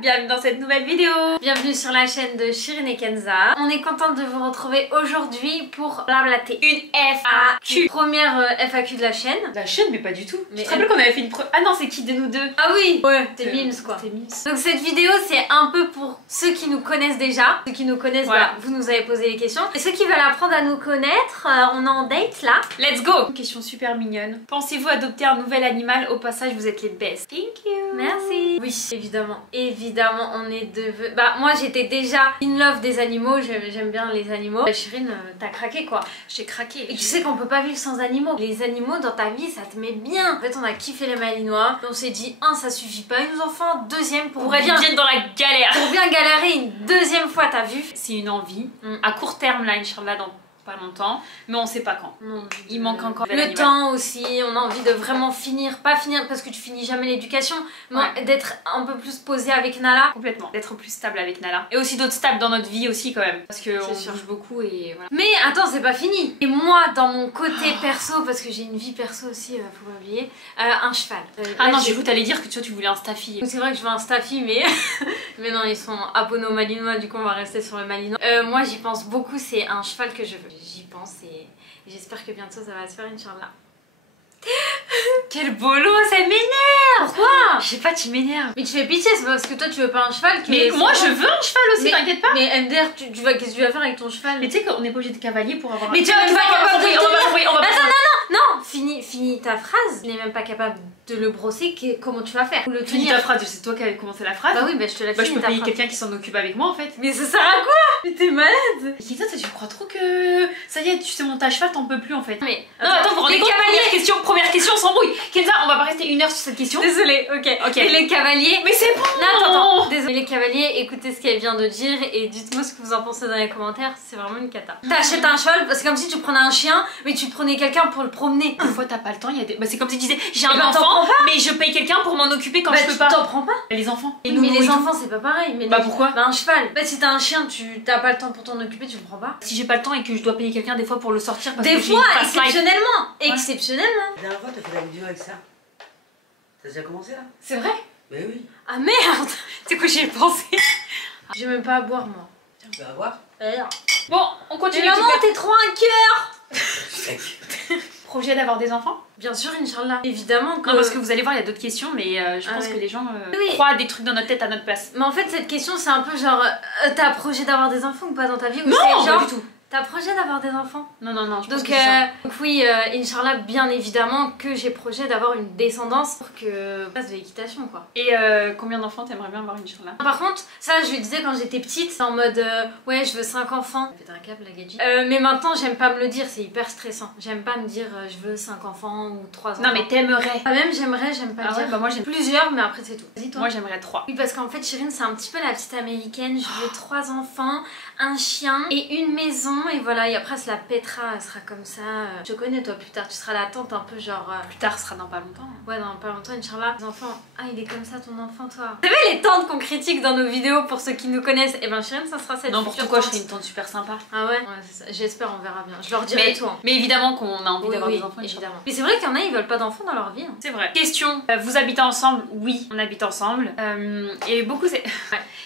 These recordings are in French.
bienvenue dans cette nouvelle vidéo. Bienvenue sur la chaîne de Shirin et Kenza. On est contente de vous retrouver aujourd'hui pour blablater Une FAQ. Première FAQ de la chaîne. La chaîne mais pas du tout. Mais tu te rappelles qu'on avait fait une Ah non, c'est qui de nous deux? Ah oui, Ouais, c'est Mims quoi. C'est Mims. Donc cette vidéo c'est un peu pour ceux qui nous connaissent déjà. Ceux qui nous connaissent, bah, vous nous avez posé les questions. Et ceux qui veulent apprendre à nous connaître, on est en date là. Let's go. Une question super mignonne. Pensez-vous adopter un nouvel animal? Au passage, vous êtes les best. Thank you. Merci. Oui, évidemment. Évidemment, on est devenus... Bah moi j'étais déjà in love des animaux, j'aime bien les animaux. Shirin, t'as craqué quoi. J'ai craqué. Et tu sais qu'on peut pas vivre sans animaux. Les animaux dans ta vie, ça te met bien. En fait, on a kiffé les malinois. On s'est dit, un, ça suffit pas, ils nous en font un deuxième pour être bien dans la galère. Pour bien galérer une deuxième fois, t'as vu. C'est une envie. À court terme là, Inch'Allah, dans pas longtemps, mais on sait pas quand. Non, il manque encore le temps aussi, on a envie de vraiment finir, pas finir parce que tu finis jamais l'éducation, mais d'être un peu plus posé avec Nala. Complètement, d'être plus stable avec Nala. Et aussi d'autres stables dans notre vie aussi quand même, parce qu'on bouge beaucoup et voilà. Mais attends, c'est pas fini. Et moi, dans mon côté perso, parce que j'ai une vie perso aussi, faut pas oublier, un cheval. Ah non, j'ai cru t'allais dire que tu voulais un staffy. C'est vrai que je veux un staffy, mais mais non, ils sont abonnés au malinois, du coup on va rester sur le malinois. Moi j'y pense beaucoup, c'est un cheval que je veux. J'y pense et j'espère que bientôt ça va se faire, Inch'Allah. Quel bolo, ça m'énerve. Pourquoi? Je sais pas, tu m'énerves. Mais tu fais pitié, c'est parce que toi tu veux pas un cheval que... Mais moi je veux un cheval aussi, t'inquiète pas. Mais MDR, qu'est-ce que tu vas faire avec ton cheval? Mais tu sais qu'on n'est pas obligé de cavalier pour avoir Mais tu vas capable de... on va Attends, non, finis ta phrase. Tu n'es même pas capable de le brosser, comment tu vas faire? Ou le tenir. Finis ta phrase, c'est toi qui avais commencé la phrase. Bah oui, bah je te la finis. Bah je peux payer quelqu'un qui s'en occupe avec moi en fait. Mais ça sert à quoi? Mais t'es malade. Et toi, tu crois trop que ça y est, tu sais monter à cheval, t'en peux plus en fait. Mais non, attends, vous vous rendez compte, première question, on s'embrouille. Kenza, on va pas rester une heure sur cette question. Désolée, ok. Et les cavaliers... Mais c'est bon. Non, attends. Désolée les cavaliers, écoutez ce qu'elle vient de dire et dites-moi ce que vous en pensez dans les commentaires, c'est vraiment une cata. T'achètes un cheval, c'est comme si tu prenais un chien, mais tu prenais quelqu'un pour le promener. Des fois t'as pas le temps, il y a des... Bah, c'est comme si tu disais, j'ai un enfant, mais je paye quelqu'un pour m'en occuper quand je peux pas. T'en prends pas. Les enfants. Mais les enfants c'est pas pareil. Mais bah pourquoi? Bah un cheval. Bah si t'as un chien, t'as pas le temps pour t'en occuper, tu le prends pas. Si j'ai pas le temps et que je dois payer quelqu'un des fois pour le sortir parce des que fois, exceptionnellement. Exceptionnellement. La dernière fois t'as fait la vidéo avec ça. T'as déjà commencé là? C'est vrai? Mais oui. Ah merde. C'est quoi j'y ai pensé? J'ai même pas à boire moi. Tiens, tu vas voir. Bon, on continue. Mais maman, t'es trop un cœur. Projet d'avoir des enfants? Bien sûr, Inch'Allah. Évidemment que... Non, parce que vous allez voir, il y a d'autres questions, mais je pense que les gens croient des trucs dans notre tête à notre place. Mais en fait, cette question, c'est un peu genre, t'as projet d'avoir des enfants ou pas dans ta vie? Ou non, genre, pas du tout. T'as projet d'avoir des enfants? Non, je pense donc, que c'est ça. Donc oui, Inch'Allah, bien évidemment que j'ai projet d'avoir une descendance pour que je fasse de l'équitation quoi. Et combien d'enfants t'aimerais bien avoir, Inch'Allah? Par contre, ça je lui disais quand j'étais petite, en mode ouais je veux 5 enfants. Péter un câble la gadget. Mais maintenant j'aime pas me le dire, c'est hyper stressant. J'aime pas me dire je veux 5 enfants ou 3 enfants. Non mais t'aimerais. Même j'aimerais, j'aime pas le dire. Bah moi j'aime plusieurs mais après c'est tout. Vas-y toi. Moi j'aimerais 3. Oui parce qu'en fait Shirin c'est un petit peu la petite américaine, je veux 3 enfants, un chien et une maison et voilà et après la Petra elle sera comme ça. Je te connais toi plus tard, tu seras la tante un peu genre... Plus tard ce sera dans pas longtemps. Ouais dans pas longtemps Inch'Allah. Les enfants, ah il est comme ça ton enfant toi. Vous savez les tantes qu'on critique dans nos vidéos pour ceux qui nous connaissent? Et ben Shirin ça sera cette non pour pourquoi je serais une tante super sympa. Ah ouais, j'espère on verra bien. Je leur dirai tout. Mais évidemment qu'on a envie d'avoir des enfants évidemment. Mais c'est vrai qu'il y en a ils veulent pas d'enfants dans leur vie. C'est vrai. Question, vous habitez ensemble? Oui, on habite ensemble. Et beaucoup c'est...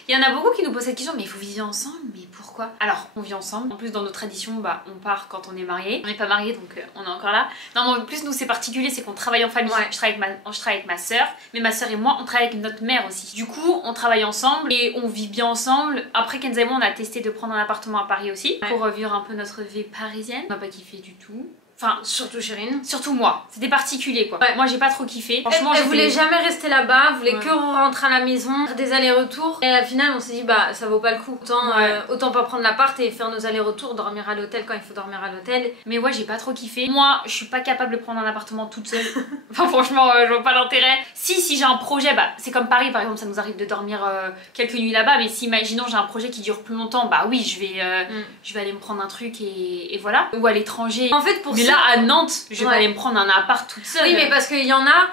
Il y en a beaucoup qui nous posent cette question, mais il faut vivre ensemble, mais pourquoi? Alors, on vit ensemble. En plus, dans nos traditions, bah, on part quand on est marié. On n'est pas marié, donc on est encore là. Non, mais en plus, nous, c'est particulier, c'est qu'on travaille en famille. Je travaille avec ma soeur, mais ma soeur et moi, on travaille avec notre mère aussi. Du coup, on travaille ensemble et on vit bien ensemble. Après, Kenza et moi, on a testé de prendre un appartement à Paris aussi, pour vivre un peu notre vie parisienne. On n'a pas kiffé du tout. Enfin, surtout Shirin. Surtout moi. C'était particulier quoi. Moi j'ai pas trop kiffé. Franchement, elle voulait jamais rester là-bas, elle voulait que rentrer à la maison, faire des allers-retours. Et à la finale, on s'est dit bah ça vaut pas le coup. Autant pas prendre l'appart et faire nos allers-retours, dormir à l'hôtel quand il faut dormir à l'hôtel. Mais ouais, j'ai pas trop kiffé. Moi, je suis pas capable de prendre un appartement toute seule. Enfin franchement, je vois pas l'intérêt. Si j'ai un projet, bah c'est comme Paris par exemple, ça nous arrive de dormir quelques nuits là-bas. Mais si imaginons j'ai un projet qui dure plus longtemps, bah oui, je vais aller me prendre un truc et voilà. Ou à l'étranger. En fait pour mais là à Nantes, je vais Ouais. pas aller me prendre un appart toute seule. Oui, mais parce qu'il y en a,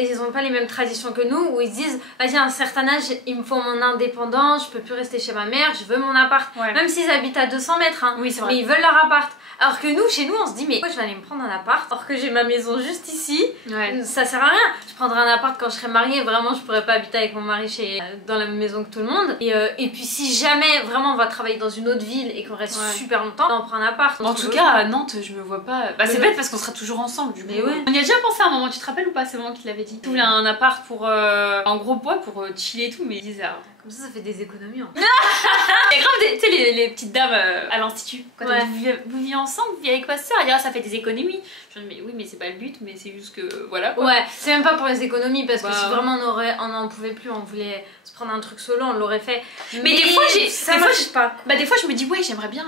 ils ont pas les mêmes traditions que nous, où ils se disent, vas-y, à un certain âge, il me faut mon indépendance, je peux plus rester chez ma mère, je veux mon appart. Ouais. Même s'ils habitent à 200 mètres, hein. Oui, c'est vrai. Mais ils veulent leur appart. Alors que nous, chez nous, on se dit, mais pourquoi je vais aller me prendre un appart alors que j'ai ma maison juste ici? Ouais. Ça sert à rien. Je prendrai un appart quand je serai mariée. Vraiment, je pourrais pas habiter avec mon mari dans la même maison que tout le monde. Et puis, si jamais vraiment on va travailler dans une autre ville et qu'on reste Ouais. super longtemps, on prend un appart. En tout cas, à Nantes, je me vois pas. Bah, c'est bête parce qu'on sera toujours ensemble du coup. Mais ouais. On y a déjà pensé à un moment, tu te rappelles ou pas? C'est moi qui te l'avais dit. Tu voulais un appart pour. En gros poids pour chiller et tout, mais ils disaient. Comme ça fait des économies. Hein. Il y a grave tu sais, les petites dames à l'institut. Quand Ouais. vous vivez ensemble, vous vivez avec votre soeur, elle dit ah, ça fait des économies. Je dis mais oui, mais c'est pas le but, mais c'est juste que voilà quoi. Ouais, c'est même pas pour les économies parce que Bah, si ouais. vraiment on en pouvait plus, on voulait se prendre un truc solo, on l'aurait fait. Mais des fois, ça des fois, marche pas. Bah des fois je me dis ouais j'aimerais bien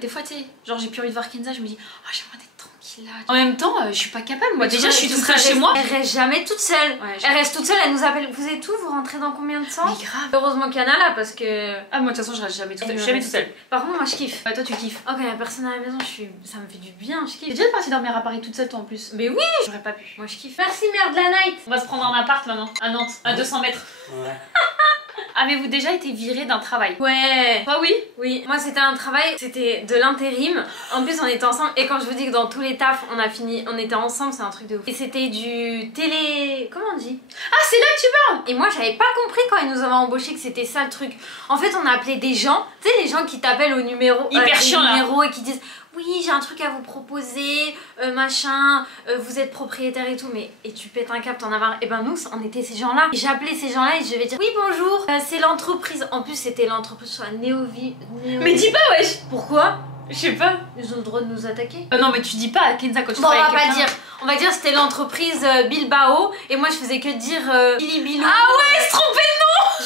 des fois tu sais genre j'ai plus envie de voir Kenza je me dis oh j'aimerais être tranquille là en même temps je suis pas capable moi Mais déjà je suis tu toute seras seule chez moi Elle reste jamais toute seule. Ouais, Elle reste toute seule, elle nous appelle. Vous êtes où? Vous rentrez dans combien de temps? mais grave Heureusement qu'il y en a là parce que. ah moi de toute façon je reste jamais toute seule Elle je suis jamais reste- toute seule Par contre, moi je kiffe. ouais toi tu kiffes Oh, quand il y a personne à la maison, ça me fait du bien, je t'es kiffe. déjà partie dormir à Paris toute seule toi en plus Mais oui, j'aurais pas pu moi je kiffe. Merci, mère de la night. on va se prendre un appart maintenant à Nantes à 200 mètres Ouais. avez-vous déjà été viré d'un travail Ouais. toi oui Oui, moi c'était un travail, c'était de l'intérim. En plus on était ensemble et quand je vous dis que dans tous les tafs on était ensemble, c'est un truc de ouf. Et c'était du télé... Comment on dit? ah c'est là que tu parles Et moi j'avais pas compris quand ils nous avaient embauché que c'était ça le truc. En fait on appelait des gens, tu sais les gens qui t'appellent au numéro, Hyper chiant, là. et qui disent oui j'ai un truc à vous proposer, machin, vous êtes propriétaire et tout, mais et tu pètes un câble, t'en as marre. Et ben nous on était ces gens là. J'appelais ces gens là et je vais dire oui bonjour, c'est l'entreprise. En plus c'était l'entreprise sur la Néovi. mais dis pas wesh Pourquoi? je sais pas Ils ont le droit de nous attaquer. non mais tu dis pas à Kenza quand tu Bon, on travailles va avec pas quelqu'un. dire. On va dire c'était l'entreprise Bilbao et moi je faisais que dire Bilibilou. ah ouais se tromper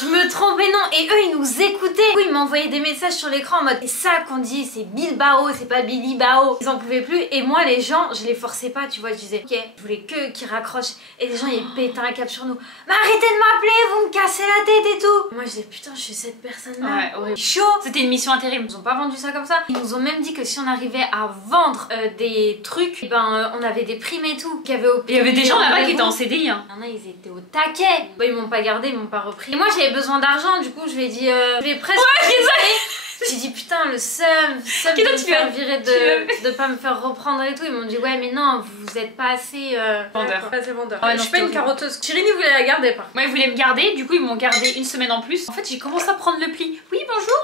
Je me trompais, non. Et eux, ils nous écoutaient. Oui, ils m'envoyaient des messages sur l'écran en mode c'est ça qu'on dit, c'est Bilbao, c'est pas Bilibao. Ils en pouvaient plus. Et moi, les gens, je les forçais pas, tu vois. Je disais, ok, je voulais que qu'ils raccrochent. Et les gens, ils pétaient un cap sur nous. Mais arrêtez de m'appeler, vous me cassez la tête et tout. Moi, je disais, putain, je suis cette personne-là. ouais horrible Chaud. c'était une mission intérim Ils nous ont pas vendu ça comme ça. Ils nous ont même dit que si on arrivait à vendre des trucs, on avait des primes et tout. il y avait des gens là-bas qui étaient en CDI hein. Il y en a, ils étaient au taquet. Bah, ils m'ont pas gardé, ils m'ont pas repris. Et moi, j'avais besoin d'argent, du coup, je lui ai dit, je vais presque. J'ai dit putain, le seum de Qu'est-ce me que tu faire veux virer, de pas me faire reprendre et tout. Ils m'ont dit ouais, mais non, vous êtes pas assez Vendeur. pas assez vendeur. Ouais, Je non, suis pas c'est une carotteuse. Chirini voulait la garder par contre. moi ils voulaient me garder du coup ils m'ont gardé une semaine en plus en fait j'ai commencé à prendre le pli oui bonjour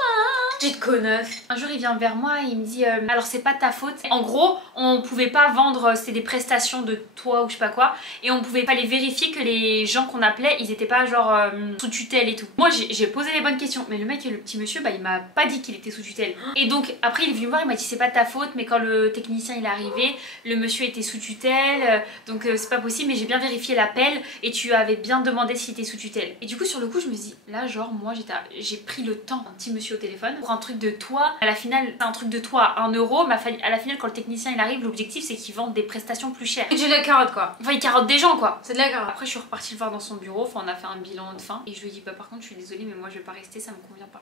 Petite connasse. un jour il vient vers moi et il me dit alors c'est pas ta faute en gros on pouvait pas vendre c'était des prestations de toi ou je sais pas quoi et on pouvait pas les vérifier que les gens qu'on appelait ils étaient pas genre sous tutelle et tout moi j'ai posé les bonnes questions mais le mec le petit monsieur bah il m'a pas dit qu'il était sous tutelle et donc après il est venu me voir il m'a dit c'est pas ta faute mais quand le technicien il est arrivé le monsieur était sous tutelle donc c'est pas possible mais j'ai bien vérifié l'appel et tu avais bien demandé s'il était sous tutelle et du coup sur le coup je me dis là genre moi j'ai pris le temps un petit monsieur au téléphone pour un truc de toi à la finale c'est un truc de toi à 1 euro mais à la finale quand le technicien il arrive l'objectif c'est qu'il vende des prestations plus chères Et tu la carotte quoi. enfin il carotte des gens quoi C'est de la carotte. après je suis repartie le voir dans son bureau enfin on a fait un bilan de fin et je lui ai dit bah par contre je suis désolée mais moi je vais pas rester ça me convient pas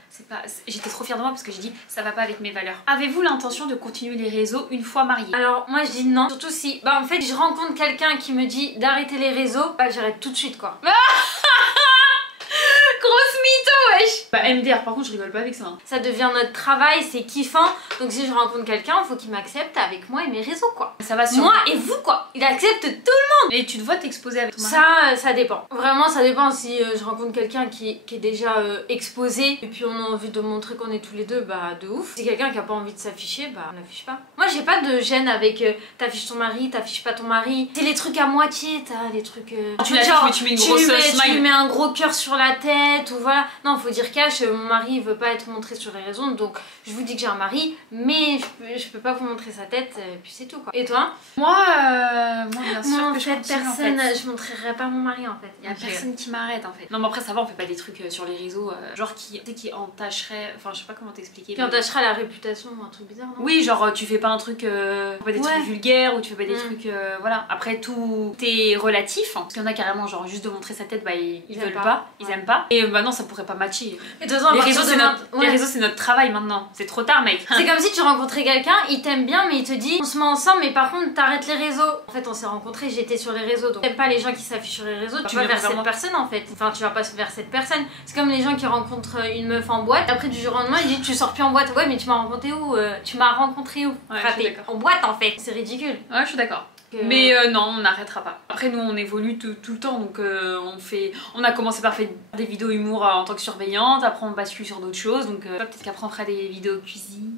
j'étais trop fière de moi parce que j'ai dit ça va pas avec mes valeurs avez-vous l'intention de continuer les réseaux une fois mariée Alors moi je dis non, surtout si bah en fait je rencontre quelqu'un qui me dit d'arrêter les réseaux, bah j'arrête tout de suite quoi. grosse mytho wesh bah MDR par contre je rigole pas avec ça hein. Ça devient notre travail, c'est kiffant. Donc si je rencontre quelqu'un, il faut qu'il m'accepte avec moi et mes réseaux quoi. Ça va sur Moi et vous quoi. Il accepte tout. et tu te vois t'exposer avec ton mari Ça dépend. Vraiment, ça dépend si je rencontre quelqu'un qui est déjà exposé et puis on a envie de montrer qu'on est tous les deux, bah de ouf. Si quelqu'un qui a pas envie de s'afficher, bah on n'affiche pas. Moi, j'ai pas de gêne avec t'affiches ton mari, t'affiches pas ton mari. C'est les trucs à moitié, t'as les trucs. tu l'affiches mais tu mets une grosse tu smile lui mets un gros cœur sur la tête ou voilà. Non, faut dire cash, mon mari veut pas être montré sur les réseaux donc je vous dis que j'ai un mari, mais je peux pas vous montrer sa tête, et puis c'est tout quoi. Et toi? moi bien sûr Moi, en que je fait, continue personne, en fait. je montrerai pas mon mari en fait. Y a Ok. personne qui m'arrête en fait. Non mais après ça va on fait pas des trucs sur les réseaux genre qui entacherait enfin je sais pas comment t'expliquer. Puis on tâchera la réputation ou un truc bizarre, non? Oui genre tu fais pas un truc, tu fais pas des trucs vulgaires ou tu fais pas des trucs, voilà. Après tout est relatif, hein, parce qu'il y en a carrément genre juste de montrer sa tête, bah ils veulent pas, ils aiment pas. Et bah non, ça pourrait pas matcher. Et de toute façon, les réseaux c'est notre travail maintenant, c'est trop tard mec. C'est comme si tu rencontrais quelqu'un, il t'aime bien mais il te dit on se met ensemble mais par contre t'arrêtes les réseaux. En fait on s'est rencontrés, j'étais sur les réseaux, donc t'aimes pas les gens qui s'affichent sur les réseaux, tu vas vers cette personne en fait. Enfin tu vas pas vers cette personne. C'est comme les gens qui rencontrent une meuf en boîte, après du jour au lendemain ils disent tu sors plus en boîte. Ouais mais tu m'as rencontré où tu m'as rencontré où? En boîte en fait. C'est ridicule. Ouais je suis d'accord. Mais non, on n'arrêtera pas. Après nous on évolue tout le temps, donc on a commencé par faire des vidéos humour en tant que surveillante, après on bascule sur d'autres choses, donc peut-être qu'après on fera des vidéos cuisine.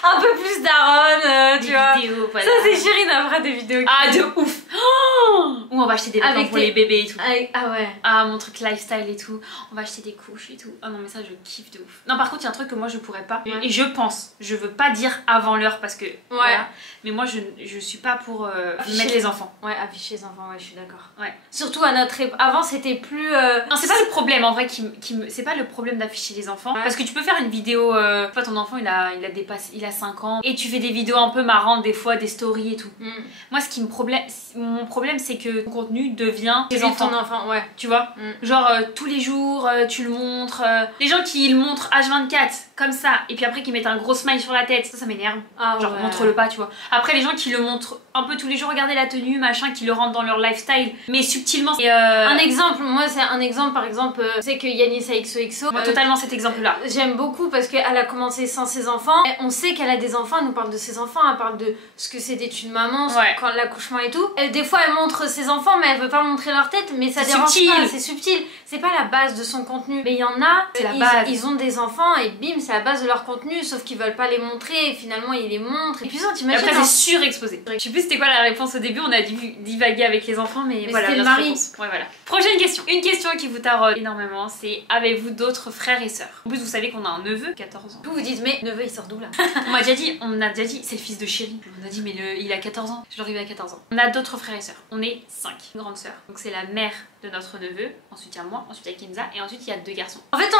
Un peu plus daronne, tu vois. Vidéos, voilà. Ça c'est Chérine, elle fera des vidéos. Ah de ouf. Oh, ou on va acheter des vêtements pour les bébés et tout. Ah ouais. Ah mon truc lifestyle et tout. On va acheter des couches et tout. Ah non mais ça je kiffe de ouf. Non par contre il y a un truc que moi je pourrais pas. Et je pense, je veux pas dire avant l'heure parce que voilà. Mais moi je suis pas pour mettre les enfants. Ouais, afficher les enfants, ouais je suis d'accord. Ouais. Surtout à notre époque. Avant c'était plus... Non c'est pas le problème en vrai c'est pas le problème d'afficher les enfants. Parce que tu peux faire une vidéo, toi ton enfant il a 5 ans et tu fais des vidéos un peu marrantes des fois, des stories et tout. Moi mon problème c'est que ton contenu devient tes enfants. Ton enfant, ouais. Tu vois, genre tous les jours tu le montres. Les gens qui le montrent H24 comme ça et puis après qui mettent un gros smile sur la tête, ça m'énerve. Genre montre-le pas, tu vois. Après les gens qui le montrent un peu tous les jours, regardez la tenue, machin, qui le rentrent dans leur lifestyle, mais subtilement. Un exemple, moi c'est un exemple par exemple, c'est que Yanissa XOXO. Moi totalement cet exemple là. J'aime beaucoup parce qu'elle a commencé sans ses enfants. On sait qu'elle a des enfants, elle nous parle de ses enfants, elle parle de ce que c'était une maman, quand l'accouchement et tout. Des fois elle montre ses enfants mais elle veut pas montrer leur tête, mais ça dérange pas, c'est subtil. C'est pas la base de son contenu. Mais il y en a, ils ont des enfants et bim, c'est la base de leur contenu, sauf qu'ils veulent pas les montrer et finalement ils les montrent. Et puis ça, t'imagines. Après c'est surexposé. Je sais plus c'était quoi la réponse au début, on a divagué avec les enfants, mais voilà c'était notre le mari. réponse. Ouais, voilà. Prochaine question. Une question qui vous taraude énormément, c'est avez-vous d'autres frères et sœurs? En plus vous savez qu'on a un neveu, 14 ans. Vous vous dites mais neveu il sort d'où là? On a déjà dit, c'est le fils de Chéri. On a dit mais il a 14 ans. Je l'arrive à 14 ans. On a d'autres frères et sœurs. On est 5. Une grande sœur. Donc c'est la mère de notre neveu. Ensuite il y a moi, ensuite il y a Kenza et ensuite il y a 2 garçons. En fait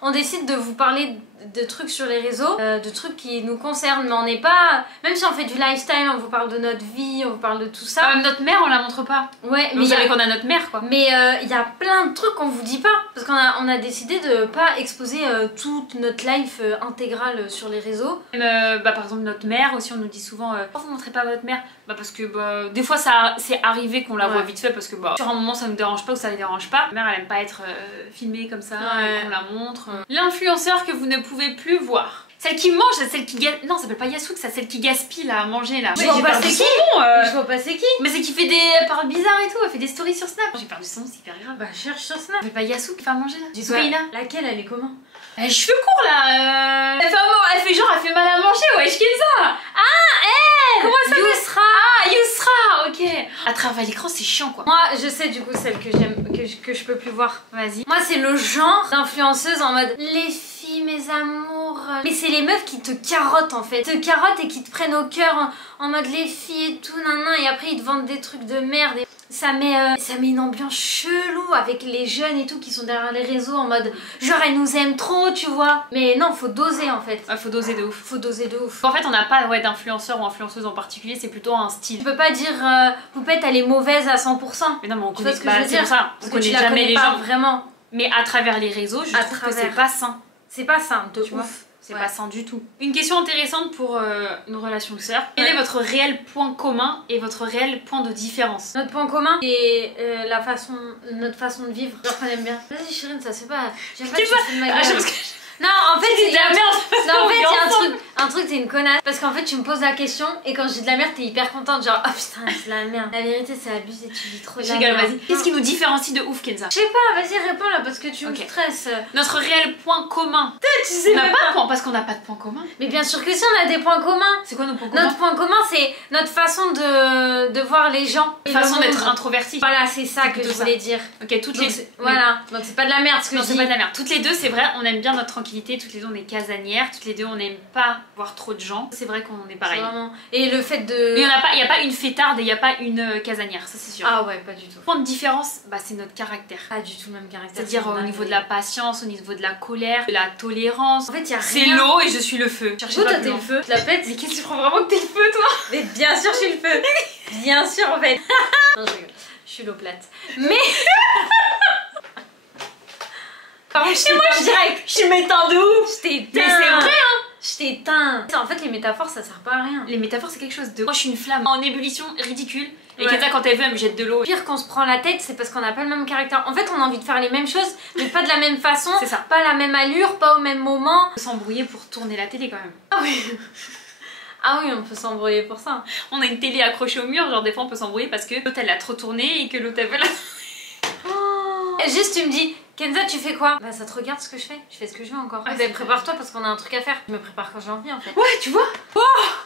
on décide de vous parler de trucs sur les réseaux, de trucs qui nous concernent, mais on n'est pas... Même si on fait du lifestyle, on vous parle de notre vie, on vous parle de tout ça. Même notre mère on la montre pas. Ouais, mais vous savez qu'on a notre mère quoi. Mais il y a plein de trucs qu'on vous dit pas. Parce qu'on a décidé de pas exposer toute notre life intégrale sur les réseaux. Même, par exemple notre mère aussi, on nous dit souvent pourquoi vous montrez pas votre mère? Bah parce que des fois ça c'est arrivé qu'on la voit vite fait parce que sur un moment ça nous dérange pas ou ça ne dérange pas. Ma mère elle aime pas être filmée comme ça, qu'on la montre. L'influenceur que vous ne pouvez plus voir. Celle qui mange, celle qui gaspille. Non, ça s'appelle pas Yasouk, ça, celle qui gaspille là, à manger là. Je vois pas c'est qui. Je vois pas c'est qui. Mais c'est qui fait des paroles bizarres et tout, elle fait des stories sur Snap. J'ai perdu son nom, c'est hyper grave. Bah cherche sur Snap. Elle fait pas Yasouk qui fait à manger là. Laquelle elle est comment? Elle a les cheveux courts là. Elle fait genre, elle fait mal à manger, wesh Kenza. Ah, elle. Comment ça s'appelle? Yousra. Ah, Yousra, ok. À travers l'écran, c'est chiant quoi. Moi, je sais du coup celle que j'aime, que je peux plus voir. Vas-y. Moi, c'est le genre d'influenceuse en mode les filles, mes amours. Mais c'est les meufs qui te carottent en fait. Te carottent et qui te prennent au cœur en mode les filles et tout, nanan. Et après, ils te vendent des trucs de merde. Et ça met une ambiance chelou avec les jeunes et tout qui sont derrière les réseaux en mode genre elles nous aiment trop, tu vois. Mais non, faut doser en fait. Faut doser de ouf. Faut doser de ouf. En fait, on n'a pas d'influenceur ou influenceuse en particulier, c'est plutôt un style. Tu peux pas dire Poupette elle est mauvaise à 100%. Mais non, mais on connaît pas ce que je veux dire. Ça. On connaît jamais les gens vraiment. Mais à travers les réseaux, je trouve que c'est pas sain. C'est pas sain, de ouf. C'est pas sain du tout. Une question intéressante pour une relation de sœur. Quel est votre réel point commun et votre réel point de différence? Notre point commun, c'est notre façon de vivre. Genre qu'on aime bien. Vas-y Chérine, ça c'est pas... J'aime pas que tu fais de ma gueule. Non, en fait, c'est de la merde. Non, en fait, il y a un truc, t'es une connasse. Parce qu'en fait, tu me poses la question et quand je dis de la merde, t'es hyper contente. Genre, oh putain, c'est de la merde. La vérité, c'est abusé, tu dis trop de la merde. Vas-y. Qu'est-ce qui nous différencie de ouf, Kenza? Je sais pas, vas-y, réponds là parce que tu me stresses. Notre réel point commun. Tu sais on n'a pas de point parce qu'on n'a pas de point commun. Mais bien sûr que si, on a des points communs. C'est quoi nos points communs? Notre point commun, c'est notre façon de voir les gens. Notre façon d'être introverti. Voilà, c'est ça que je voulais dire. Ok, toutes les deux. Voilà, donc c'est pas de la merde ce que je dis. Non, c'est pas de la merde. Toutes les deux, c'est vrai, on aime bien notre tranquillité, toutes les deux on est casanières, toutes les deux on n'aime pas voir trop de gens. C'est vrai qu'on est pareil. Vraiment. Et le fait de... Mais il n'y a pas une fêtarde et il n'y a pas une casanière, ça c'est sûr. Ah ouais, pas du tout. Le point de différence, bah, c'est notre caractère. Pas du tout le même caractère. C'est-à-dire au niveau de la patience, au niveau de la colère, de la tolérance. En fait, y a c'est rien. l'eau et je suis le feu. Toi, toi, t'es le feu. Tu la pètes. Mais qu'est-ce que tu crois vraiment que t'es le feu, toi? Mais bien sûr, je suis le feu. Bien sûr, en fait. Non, je rigole. Je suis l'eau plate. Mais... Par contre, je t'éteins direct. Je m'éteins de ouf. Je t'éteins. Mais c'est vrai, hein. Je t'éteins. En fait, les métaphores, ça sert pas à rien. Les métaphores, c'est quelque chose de... Moi, je suis une flamme en ébullition ridicule. Et Ouais. Kenza, quand elle veut, elle me jette de l'eau. Pire qu'on se prend la tête, c'est parce qu'on n'a pas le même caractère. En fait, on a envie de faire les mêmes choses, mais pas de la même façon. C'est ça. Pas la même allure, pas au même moment. On peut s'embrouiller pour tourner la télé quand même. Ah oui. Ah oui, on peut s'embrouiller pour ça. On a une télé accrochée au mur, genre des fois on peut s'embrouiller parce que l'autre elle a trop tourné et que l'autre elle veut la... Oh. Juste, tu me dis, Kenza, tu fais quoi? Bah, ça te regarde ce que je fais. Je fais ce que je veux encore. Ouais, Bah, c'est prépare-toi parce qu'on a un truc à faire. Je me prépare quand j'ai envie en fait. Ouais, tu vois.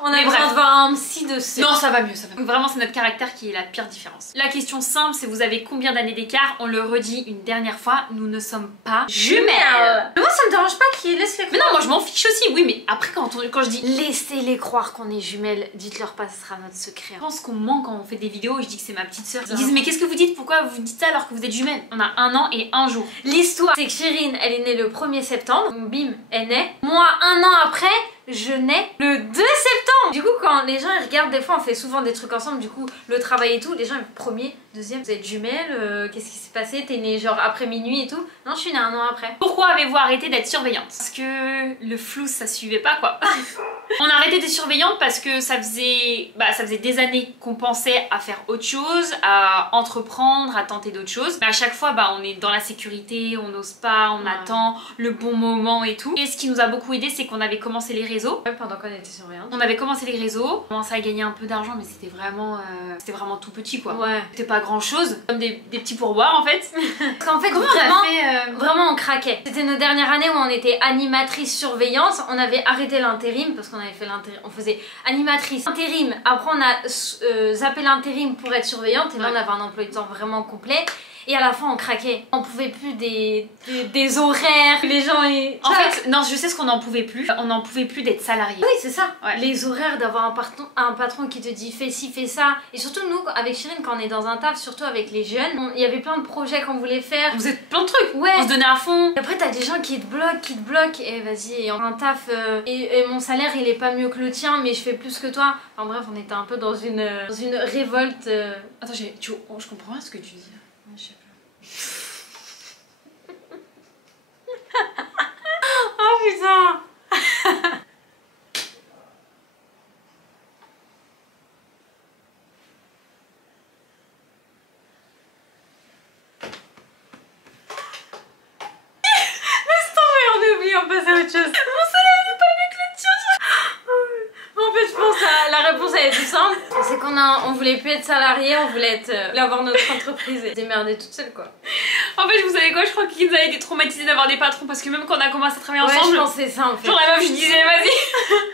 On a Mais besoin bref. de voir un psy de ce. Non, ça va mieux, ça va mieux. Donc vraiment, c'est notre caractère qui est la pire différence. La question simple, c'est vous avez combien d'années d'écart? On le redit une dernière fois, nous ne sommes pas jumelles. Moi, ça me dérange pas qu'ils laissent les Mais non, moi je m'en fiche aussi, oui, mais après quand je dis... Laissez-les croire qu'on est jumelles. Dites-leur pas, ce sera notre secret. Je pense qu'on ment quand on fait des vidéos et je dis que c'est ma petite sœur. Ils Ça disent va. mais qu'est-ce que vous dites? Pourquoi vous dites ça alors que vous êtes jumelles? On a 1 an et 1 jour. L'histoire, c'est que Chirine, elle est née le 1er septembre. Donc, bim, elle naît. Moi, 1 an après, je nais le 2 septembre. Du coup, quand les gens ils regardent, des fois, on fait souvent des trucs ensemble. Du coup, le travail et tout, les gens, premier, deuxième, vous êtes jumelles. Qu'est-ce qui s'est passé? T'es née genre après minuit et tout? Non, je suis née 1 an après. Pourquoi avez-vous arrêté d'être surveillante? Parce que le flou ça suivait pas quoi. On a arrêté d'être surveillante parce que ça faisait des années qu'on pensait à faire autre chose, à entreprendre, à tenter d'autres choses. Mais à chaque fois on est dans la sécurité, on n'ose pas, on Ouais. attend le bon moment et tout. Et ce qui nous a beaucoup aidé c'est qu'on avait commencé les réseaux. Ouais, pendant qu'on était surveillante. On avait commencé les réseaux, on commençait à gagner un peu d'argent mais c'était vraiment tout petit quoi. Ouais. C'était pas grand chose, comme des petits pourboires en fait. Parce qu'en fait, Comment vraiment, on a fait vraiment, on craquait. C'était nos dernières années où on était animatrice surveillante. On avait arrêté l'intérim parce qu'on avait fait l'intérim. On faisait animatrice, intérim. Après, on a zappé l'intérim pour être surveillante. Et là, Ouais. on avait un emploi du temps vraiment complet. Et à la fin, on craquait. On pouvait plus des horaires. Les gens. En fait, non, je sais ce qu'on n'en pouvait plus. On n'en pouvait plus d'être salarié. oui, c'est ça. Ouais. Les horaires, d'avoir un patron qui te dit fais ci, fais ça. Et surtout, nous, avec Chirine, quand on est dans un taf, surtout avec les jeunes, il y avait plein de projets qu'on voulait faire. Vous êtes plein de trucs. Ouais. On se donnait à fond. Et après t'as des gens qui te bloquent, et vas-y, et un taf, et mon salaire il est pas mieux que le tien, mais je fais plus que toi. Enfin bref, on était un peu dans une révolte. Attends, je comprends pas ce que tu dis. Je sais pas. Oh putain. On a oublié, on passe à autre chose. Mon salaire n'est pas mieux que le tien. En fait, je pense que la réponse elle est tout simple. C'est on voulait plus être salarié, on voulait avoir notre entreprise et se démerder toute seule quoi. En fait, vous savez quoi, je crois qu'ils avaient été traumatisés d'avoir des patrons parce que même quand on a commencé à travailler Ouais, ensemble, je pense que c'est ça en fait. genre la meuf, je disais vas-y,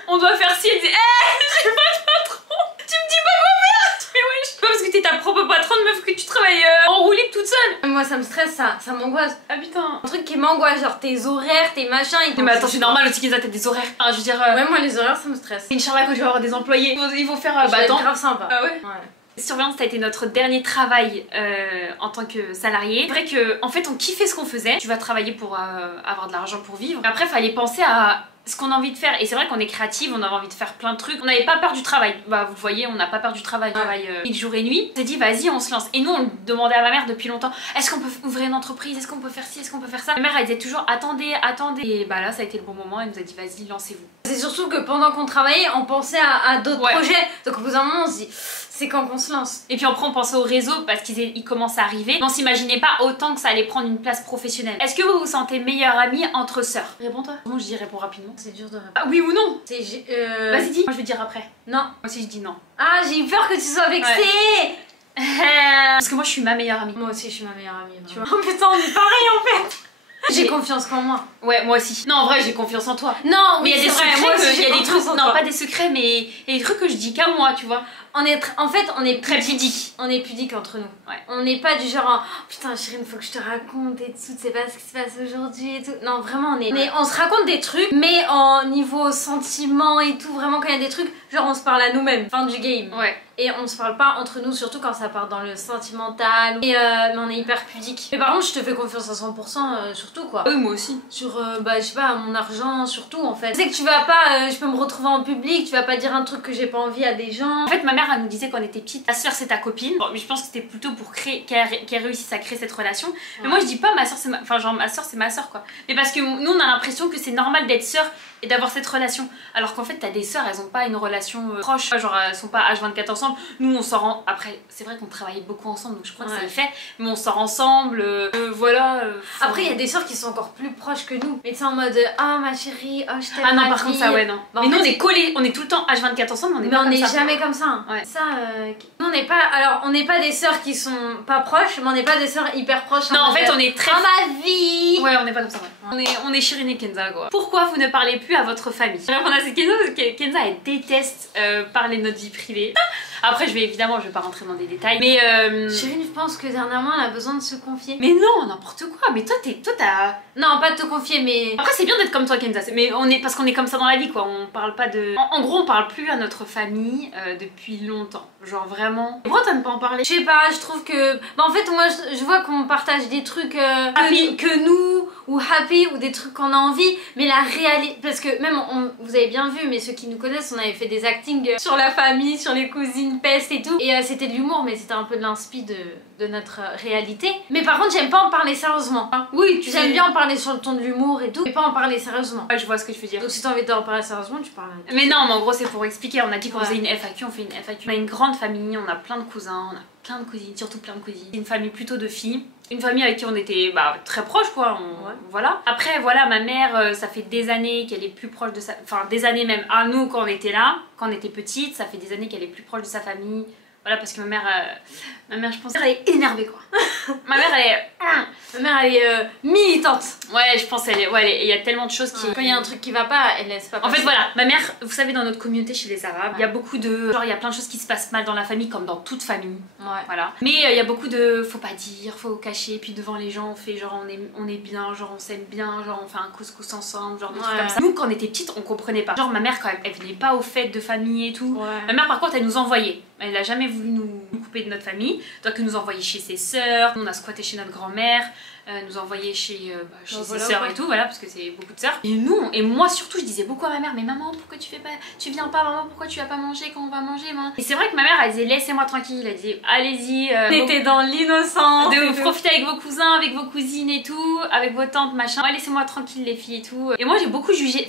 on doit faire ci, elle disait j'ai pas de patron, tu me dis pas quoi faire. Mais ouais, je sais pas parce que t'es ta propre patronne, meuf, que tu travailles en roue libre toute seule. Moi ça me stresse ça m'angoisse. Ah putain. Un truc qui m'angoisse, genre tes horaires, tes machins. Mais attends, c'est normal aussi qu'ils aient des horaires. Ah, je veux dire, Ouais, moi les horaires ça me stresse. Inch'Allah, quand je vais avoir des employés, ils vont faire Je vais être attends. grave sympa. Ah ouais. Ouais. Surveillance, ça a été notre dernier travail en tant que salarié. C'est vrai que en fait on kiffait ce qu'on faisait. Tu vas travailler pour avoir de l'argent pour vivre. Après fallait penser à ce qu'on a envie de faire. Et c'est vrai qu'on est créative, on avait envie de faire plein de trucs. On n'avait pas peur du travail. Bah vous voyez, on n'a pas peur du travail. On travaille jour et nuit. On s'est dit vas-y on se lance. Et nous on demandait à ma mère depuis longtemps, est-ce qu'on peut ouvrir une entreprise? Est-ce qu'on peut faire ci? Est-ce qu'on peut faire ça? Ma mère elle disait toujours attendez. Et bah là ça a été le bon moment. Elle nous a dit vas-y lancez-vous. C'est surtout que pendant qu'on travaillait, on pensait à d'autres Ouais. projets. Donc au bout d'un moment on se dit c'est quand qu'on se lance. Et puis après on pensait au réseau parce qu'ils commencent à arriver. On s'imaginait pas autant que ça allait prendre une place professionnelle. Est-ce que vous vous sentez meilleure amie entre sœurs? Réponds-toi. Moi je dis réponds rapidement. C'est dur de répondre. Ah oui ou non? Vas-y. Vas-y dis. Moi je vais dire après. Non. Moi aussi je dis non. Ah j'ai eu peur que tu sois vexée. Parce que moi je suis ma meilleure amie. Moi aussi je suis ma meilleure amie. Tu vois. Oh putain on est pareil en fait. J'ai confiance qu'en moi. Ouais moi aussi. Non en vrai j'ai confiance en toi. Non Mais il y a des c'est vrai, secrets moi que... aussi, Il y a j'ai des confiance trucs... en Non toi. pas des secrets mais il y a des trucs que je dis qu'à moi tu vois. En fait, on est Très pudique. On est pudique entre nous. Ouais. On n'est pas du genre, oh, putain Chérine, faut que je te raconte et tout, c'est pas ce qui se passe aujourd'hui et tout. Non, vraiment, on se raconte des trucs, mais en niveau sentiment et tout, vraiment quand il y a des trucs, genre on se parle à nous-mêmes. Fin du game. Ouais. Et on se parle pas entre nous, surtout quand ça part dans le sentimental. Et mais on est hyper pudique. Mais par contre, je te fais confiance à 100%, surtout quoi. Oui, moi aussi. Sur, bah, je sais pas, mon argent, surtout en fait. C'est que tu vas pas, je peux me retrouver en public, tu vas pas dire un truc que j'ai pas envie à des gens. En fait, ma mère, elle nous disait quand on était petite, ta soeur c'est ta copine. Bon, mais je pense que c'était plutôt pour créer, qu'elle réussisse à créer cette relation. Mais moi, je dis pas ma soeur c'est ma. Enfin, genre, ma soeur c'est ma soeur quoi. Mais parce que nous, on a l'impression que c'est normal d'être sœur et d'avoir cette relation. Alors qu'en fait, t'as des sœurs, elles ont pas une relation proche. Genre, elles sont pas H24 ensemble. Nous, on sort après, c'est vrai qu'on travaille beaucoup ensemble, donc je crois que ça le fait, mais on sort ensemble, voilà. Après, il y a des sœurs qui sont encore plus proches que nous, mais c'est en mode ah ma chérie, oh je t'aime. Ah non, ma par fille. contre, ça, ouais, non. Bah, mais nous, fait, on est collés, on est tout le temps H24 ensemble, mais on n'est jamais comme ça. Hein. Ouais. Ça, nous, on n'est pas. Alors, on n'est pas des sœurs qui sont pas proches, mais on n'est pas des sœurs hyper proches. Non, en fait, on est très. Oh ma vie. Ouais, on n'est pas comme ça, ouais. On est Chérine et Kenza, quoi. Pourquoi vous ne parlez plus à votre famille? Je vais répondre à cette question parce que Kenza, elle déteste parler de notre vie privée. Après, je vais pas rentrer dans des détails, mais Chérine, je pense que dernièrement, elle a besoin de se confier. mais non, n'importe quoi. Mais toi, t'as. Non, pas de te confier, mais. Après, c'est bien d'être comme toi, Kenza. Mais parce qu'on est comme ça dans la vie, quoi. On parle pas de. En gros, on parle plus à notre famille depuis longtemps. Genre vraiment. Pourquoi t'aimes pas en parler? Je sais pas, je trouve que. Bah, en fait, moi, je vois qu'on partage des trucs Happy. que nous, ou happy, ou des trucs qu'on a envie, mais la réalité. Parce que même, vous avez bien vu, mais ceux qui nous connaissent, on avait fait des actings sur la famille, sur les cousines, peste et tout. Et c'était de l'humour, mais c'était un peu de l'inspi de notre réalité. Mais par contre, j'aime pas en parler sérieusement. Hein. Oui, j'aime bien en parler sur le ton de l'humour et tout, mais pas en parler sérieusement. Ouais, je vois ce que tu veux dire. Donc si t'as envie d'en parler sérieusement, tu parles. Mais non, mais en gros, c'est pour expliquer. On a dit qu'on Ouais. faisait une FAQ, on fait une FAQ. On a une grande famille, on a plein de cousins, on a plein de cousines, surtout plein de cousines. Une famille plutôt de filles. Une famille avec qui on était très proches, quoi. Voilà. Après, voilà, ma mère, ça fait des années qu'elle est plus proche de sa. Enfin, des années même à nous quand on était là, quand on était petite, ça fait des années qu'elle est plus proche de sa famille. Voilà, parce que ma mère, je pense, elle est énervée, quoi. Ma mère, elle est militante. Ouais, je pense, il y a tellement de choses qui. Quand il y a un truc qui va pas, elle laisse pas passer. En fait, voilà, ma mère, vous savez, dans notre communauté chez les Arabes, il y a beaucoup de. Genre, il y a plein de choses qui se passent mal dans la famille, comme dans toute famille. Ouais. Voilà. Mais il y a beaucoup de. Faut pas dire, faut cacher, puis devant les gens, on fait genre, on est bien, genre, on s'aime bien, genre, on fait un couscous ensemble, genre, des trucs comme ça. Nous, quand on était petites, on comprenait pas. Genre, ma mère, quand même, elle venait pas aux fêtes de famille et tout. Ouais. Ma mère, par contre, elle nous envoyait. Elle a jamais voulu nous couper de notre famille, donc elle nous envoyait chez ses sœurs, on a squatté chez notre grand-mère, nous envoyait chez ses sœurs et tout, voilà, parce que c'est beaucoup de sœurs. Et moi surtout, je disais beaucoup à ma mère, mais maman, pourquoi tu viens pas, maman, pourquoi tu vas pas manger quand on va manger, maman? Et c'est vrai que ma mère, elle disait, laissez-moi tranquille, elle disait, allez-y, T'étais dans l'innocence. de profiter avec vos cousins, avec vos cousines et tout, avec vos tantes, machin. Ouais, laissez-moi tranquille les filles et tout. Et moi j'ai beaucoup jugé,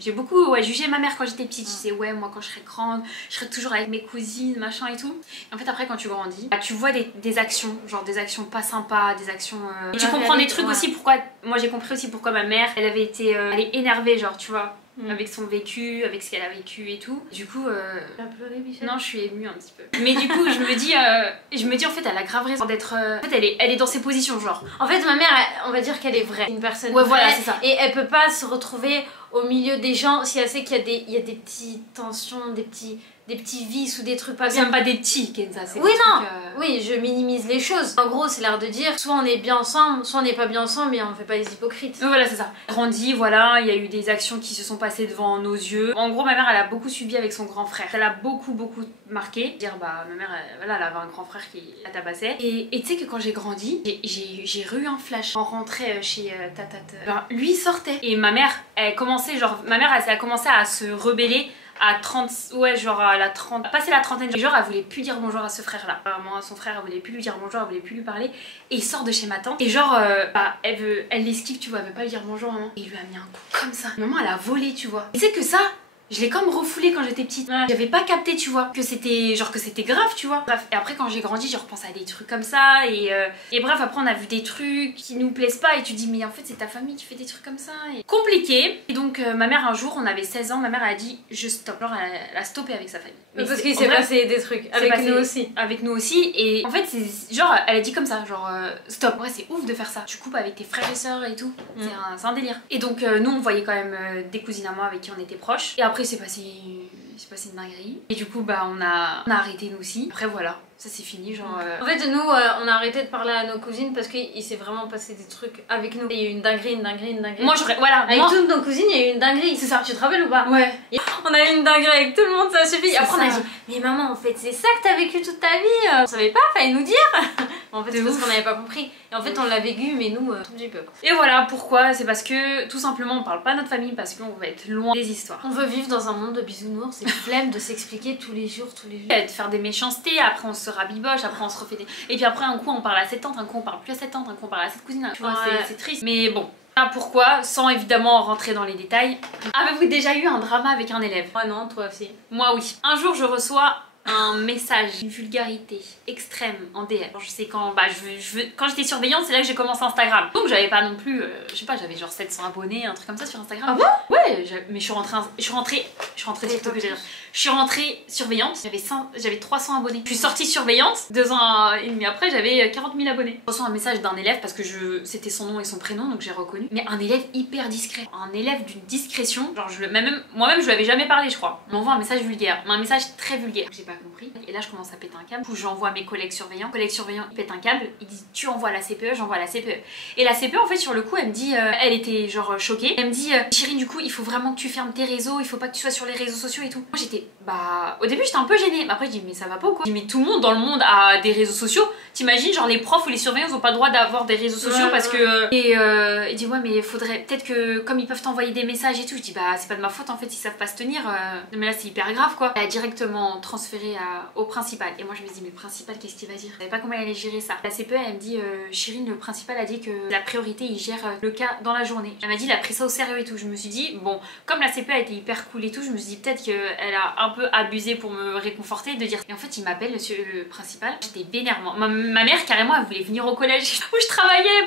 j'ai beaucoup jugé ma mère quand j'étais petite. Je disais ouais, moi quand je serai grande, je serai toujours avec mes cousines, machin et tout. Et en fait après quand tu grandis, bah, tu vois des actions, genre des actions pas sympas, des actions... Et tu comprends des trucs aussi pourquoi... Moi j'ai compris aussi pourquoi ma mère, elle avait été... elle est énervée genre, tu vois. Avec son vécu, avec ce qu'elle a vécu et tout. Du coup, Tu as pleuré, Michel? non, je suis émue un petit peu. Mais du coup, je me dis en fait, elle a grave raison d'être. En fait, elle est dans ses positions, genre. En fait, ma mère, on va dire qu'elle est vraie, une personne Ouais, vraie, voilà, c'est ça. et elle peut pas se retrouver au milieu des gens si elle sait qu'il y a des petites tensions, des petits vices ou des trucs pas C'est bien. même pas des petits, Kenza. C'est Oui, des non. trucs, Oui, je minimise les choses. En gros, c'est l'air de dire soit on est bien ensemble, soit on n'est pas bien ensemble, mais on fait pas les hypocrites. Oui, voilà, c'est ça. Grandi, voilà, il y a eu des actions qui se sont passées devant nos yeux. En gros, ma mère, elle a beaucoup suivi avec son grand frère. Elle a beaucoup marqué. Dire, bah, ma mère, elle avait un grand frère qui la tabassait. Et tu sais que quand j'ai grandi, j'ai eu un flash. On rentrait chez Tatat. Ben, lui sortait. Et ma mère, elle commençait, genre, elle a commencé à se rebeller. À 30, ouais, genre à la 30, passer la trentaine, genre elle voulait plus dire bonjour à ce frère là. Moi, son frère, elle voulait plus lui dire bonjour, elle voulait plus lui parler. Et il sort de chez ma tante. Et genre, bah, elle l'esquive, tu vois, elle veut pas lui dire bonjour, maman. Et il lui a mis un coup comme ça. Maman, elle a volé, tu vois. Et tu sais que ça, je l'ai comme refoulé quand j'étais petite. Ouais. J'avais pas capté, tu vois, que c'était grave, tu vois. Bref, et après quand j'ai grandi, je repense à des trucs comme ça. Et bref, après on a vu des trucs qui nous plaisent pas. Et tu dis, mais en fait, c'est ta famille, tu fais des trucs comme ça. Et... compliqué. Et donc, ma mère, un jour, on avait 16 ans, ma mère, elle a dit, je stoppe. Genre, elle a stoppé avec sa famille. Mais parce qu'il s'est passé des trucs avec nous aussi. Avec nous aussi. Et en fait, c'est genre, elle a dit comme ça, genre, stop. Ouais, c'est ouf de faire ça. Tu coupes avec tes frères et sœurs et tout. C'est un délire. Et donc, nous, on voyait quand même des cousines à moi avec qui on était proches. Et après, c'est passé il s'est passé une dinguerie. Et du coup, bah, on a arrêté nous aussi. Après, voilà. Ça c'est fini, genre... En fait, nous, on a arrêté de parler à nos cousines parce qu'il s'est vraiment passé des trucs avec nous. Il y a eu une dinguerie. Moi, j'aurais... Voilà, avec toutes nos cousines, il y a eu une dinguerie. C'est ça. Tu te rappelles ou pas? Ouais. On a eu une dinguerie avec tout le monde, ça suffit. Après, ça. on a dit, mais maman, en fait, c'est ça que t'as vécu toute ta vie. On savait pas, fallait nous dire. En fait, c'est parce qu'on n'avait pas compris. Et en fait, on l'a vécu, mais nous, tout petit peu. Et voilà, pourquoi? C'est parce que, tout simplement, on parle pas à notre famille parce qu'on va être loin des histoires. On veut vivre dans un monde de bisounours, c'est flemme de s'expliquer tous les jours. De faire des méchancetés, après on se rabiboche, après on se refait des... Et puis après un coup on parle à cette tante, un coup on parle plus à cette tante, un coup on parle à cette cousine, tu vois, c'est triste. Mais bon, pourquoi, sans évidemment rentrer dans les détails. Avez-vous déjà eu un drama avec un élève? Moi non, toi aussi. Moi oui. Un jour je reçois un message, une vulgarité extrême en DM. Je sais quand, quand j'étais surveillante, c'est là que j'ai commencé Instagram. Donc j'avais pas non plus, je sais pas, j'avais genre 700 abonnés, un truc comme ça sur Instagram. Ah bon? Ouais, mais je suis rentrée TikTok, je suis rentrée surveillante, j'avais 300 abonnés. Je suis sortie surveillante, 2 ans et demi après, j'avais 40 000 abonnés. Je reçois un message d'un élève parce que c'était son nom et son prénom, donc j'ai reconnu. Mais un élève hyper discret, un élève d'une discrétion. Genre moi-même je lui avais jamais parlé, je crois. On m'envoie un message vulgaire, mais un message très vulgaire. J'ai pas compris. Et là je commence à péter un câble. Du coup j'envoie à mes collègues surveillants. Collègues surveillants, ils pètent un câble. Ils disent tu envoies la CPE, j'envoie la CPE. Et la CPE en fait sur le coup elle me dit, elle était genre choquée. Elle me dit Chirine, du coup il faut vraiment que tu fermes tes réseaux, il faut pas que tu sois sur les réseaux sociaux et tout. Moi j'étais au début j'étais un peu gênée. Mais après je dis mais ça va pas ou quoi? Je dis mais tout le monde dans le monde a des réseaux sociaux. T'imagines genre les profs ou les surveillants ont pas le droit d'avoir des réseaux sociaux parce que... Et il dit ouais mais faudrait peut-être que comme ils peuvent t'envoyer des messages et tout. Je dis bah c'est pas de ma faute en fait, ils savent pas se tenir. Mais là c'est hyper grave quoi. Elle a directement transféré au principal. Et moi je me dis mais principal qu'est-ce qu'il va dire? Je savais pas comment elle allait gérer ça. La CPE elle me dit Chirine, le principal a dit que la priorité il gère le cas dans la journée. Elle m'a dit il a pris ça au sérieux et tout. Je me suis dit bon comme la CPE a été hyper cool et tout, je me suis dit peut-être qu'elle a un peu abusé pour me réconforter de dire. Et en fait il m'appelle le principal. J'étais vénère. Ma mère carrément elle voulait venir au collège où je travaillais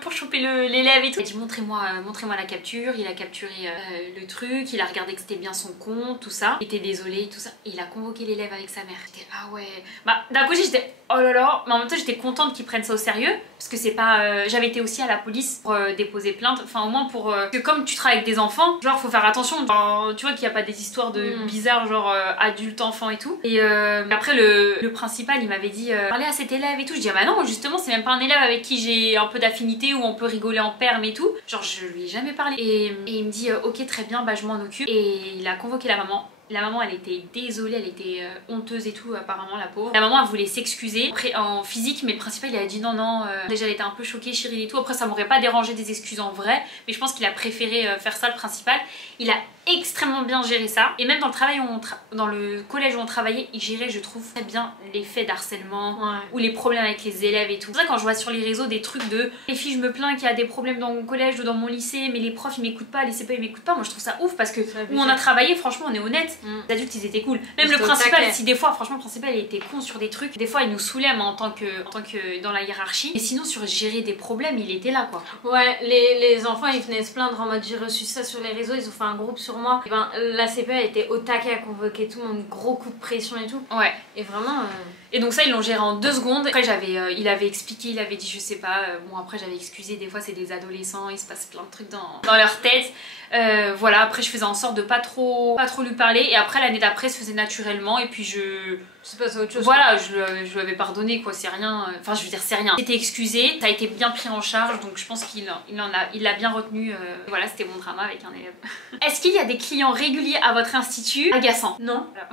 pour choper l'élève et tout. Elle dit montrez-moi la capture. Il a capturé le truc, il a regardé que c'était bien son compte, tout ça. Il était désolé, tout ça. Et il a convoqué l'élève avec sa mère. J'étais ah ouais. Bah d'un côté j'étais oh là là, mais en même temps j'étais contente qu'ils prennent ça au sérieux parce que c'est pas. J'avais été aussi à la police pour déposer plainte. Enfin au moins pour que comme tu travailles avec des enfants, genre faut faire attention. Genre, tu vois qu'il y a pas des histoires de bizarres genre adulte enfant et tout. Et après le principal il m'avait dit parler à cet élève et tout. Je dis ah bah non justement c'est même pas un élève avec qui j'ai un peu d'affinité où on peut rigoler en perme et tout. Genre je lui ai jamais parlé. Et il me dit ok très bien bah je m'en occupe. Et il a convoqué la maman. La maman elle était désolée, elle était honteuse et tout apparemment la pauvre. La maman elle voulait s'excuser après en physique mais le principal il a dit non déjà elle était un peu choquée Chirine et tout. Après ça m'aurait pas dérangé des excuses en vrai mais je pense qu'il a préféré faire ça le principal. Il a extrêmement bien géré ça et même dans le travail dans le collège où on travaillait il gérait je trouve très bien les faits d'harcèlement ou les problèmes avec les élèves et tout. C'est pour ça quand je vois sur les réseaux des trucs de les filles je me plains qu'il y a des problèmes dans mon collège ou dans mon lycée mais les profs ils m'écoutent pas, les CPE ils m'écoutent pas, moi je trouve ça ouf parce que où on a travaillé franchement on est honnête. Les adultes ils étaient cool. Même le principal si des fois franchement le principal il était con sur des trucs, des fois il nous saoulait mais en tant que dans la hiérarchie. Et sinon sur gérer des problèmes il était là quoi. Ouais les enfants ils venaient se plaindre en mode j'ai reçu ça sur les réseaux, ils ont fait un groupe sur moi. Et ben la CPE était au taquet à convoquer tout le monde, gros coup de pression et tout. Ouais. Et vraiment... Et donc ça ils l'ont géré en 2 secondes. Après il avait expliqué, il avait dit je sais pas, bon après j'avais excusé, des fois c'est des adolescents, il se passe plein de trucs dans leur tête. Voilà, après je faisais en sorte de pas trop lui parler et après l'année d'après se faisait naturellement et puis c'est passé à autre chose. Voilà, je lui avais pardonné quoi, c'est rien, enfin je veux dire c'est rien. C'était excusé, ça a été bien pris en charge donc je pense qu'il l'a bien retenu. Voilà, c'était mon drama avec un élève. Est-ce qu'il y a des clients réguliers à votre institut agaçants? Non. Voilà.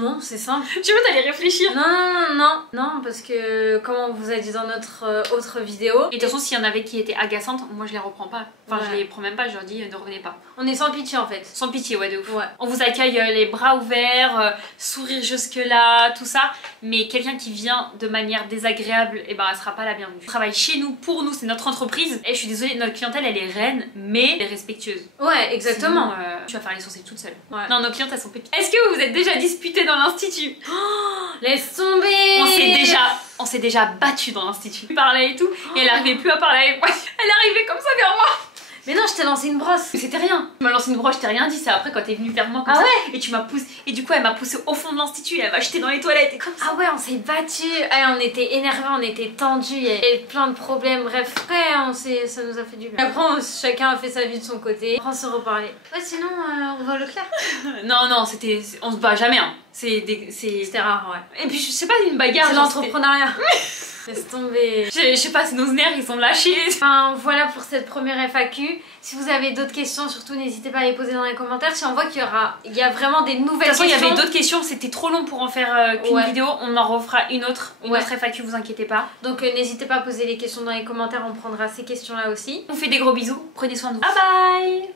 Non, c'est simple. Tu veux t'allais réfléchir? Non, parce que comme on vous a dit dans notre autre vidéo. Et de toute façon, s'il y en avait qui étaient agaçantes, moi je les reprends pas. Enfin, je les prends même pas, je leur dis ne revenez pas. On est sans pitié en fait. Sans pitié, ouais, de ouf. Ouais. On vous accueille les bras ouverts, sourire jusque-là, tout ça. Mais quelqu'un qui vient de manière désagréable, et ben elle sera pas la bienvenue. On travaille chez nous, pour nous, c'est notre entreprise. Et je suis désolée, notre clientèle elle est reine, mais elle est respectueuse. Ouais, exactement. Sinon, tu vas faire les sourcils toute seule. Ouais. Non, nos clientes elles sont pépites. Est-ce que vous vous êtes déjà disputé dans l'institut? Laisse tomber. On s'est déjà battu dans l'institut. Elle parlait et tout, et elle arrivait plus à parler avec moi. Elle arrivait comme ça vers moi. Mais non, je t'ai lancé une brosse. Mais c'était rien. Tu m'as lancé une broche, je t'ai rien dit. C'est après quand t'es venue vers moi comme Ah ça. ouais. Et tu m'as poussé. Et du coup, elle m'a poussé au fond de l'institut. Elle m'a jeté dans les toilettes et comme ça. Ah ouais, on s'est battus. On était énervés, on était tendus. Il y avait plein de problèmes. Bref, après, ça nous a fait du bien. Après, chacun a fait sa vie de son côté. On se reparler. Ouais, sinon, on va au Leclerc. Non, c'était. On se bat jamais, hein. C'était rare, ouais. Et puis, je sais pas, une bagarre. C'est genre, l'entrepreneuriat. Laisse tomber. Je sais pas, c'est nos nerfs, ils sont lâchés. Enfin, voilà pour cette première FAQ. Si vous avez d'autres questions, surtout n'hésitez pas à les poser dans les commentaires. Si on voit il y a vraiment des nouvelles questions. De toute façon, il y avait d'autres questions, c'était trop long pour en faire qu'une vidéo. On en refera une autre FAQ, vous inquiétez pas. Donc n'hésitez pas à poser les questions dans les commentaires, on prendra ces questions-là aussi. On fait des gros bisous, prenez soin de vous. Bye bye.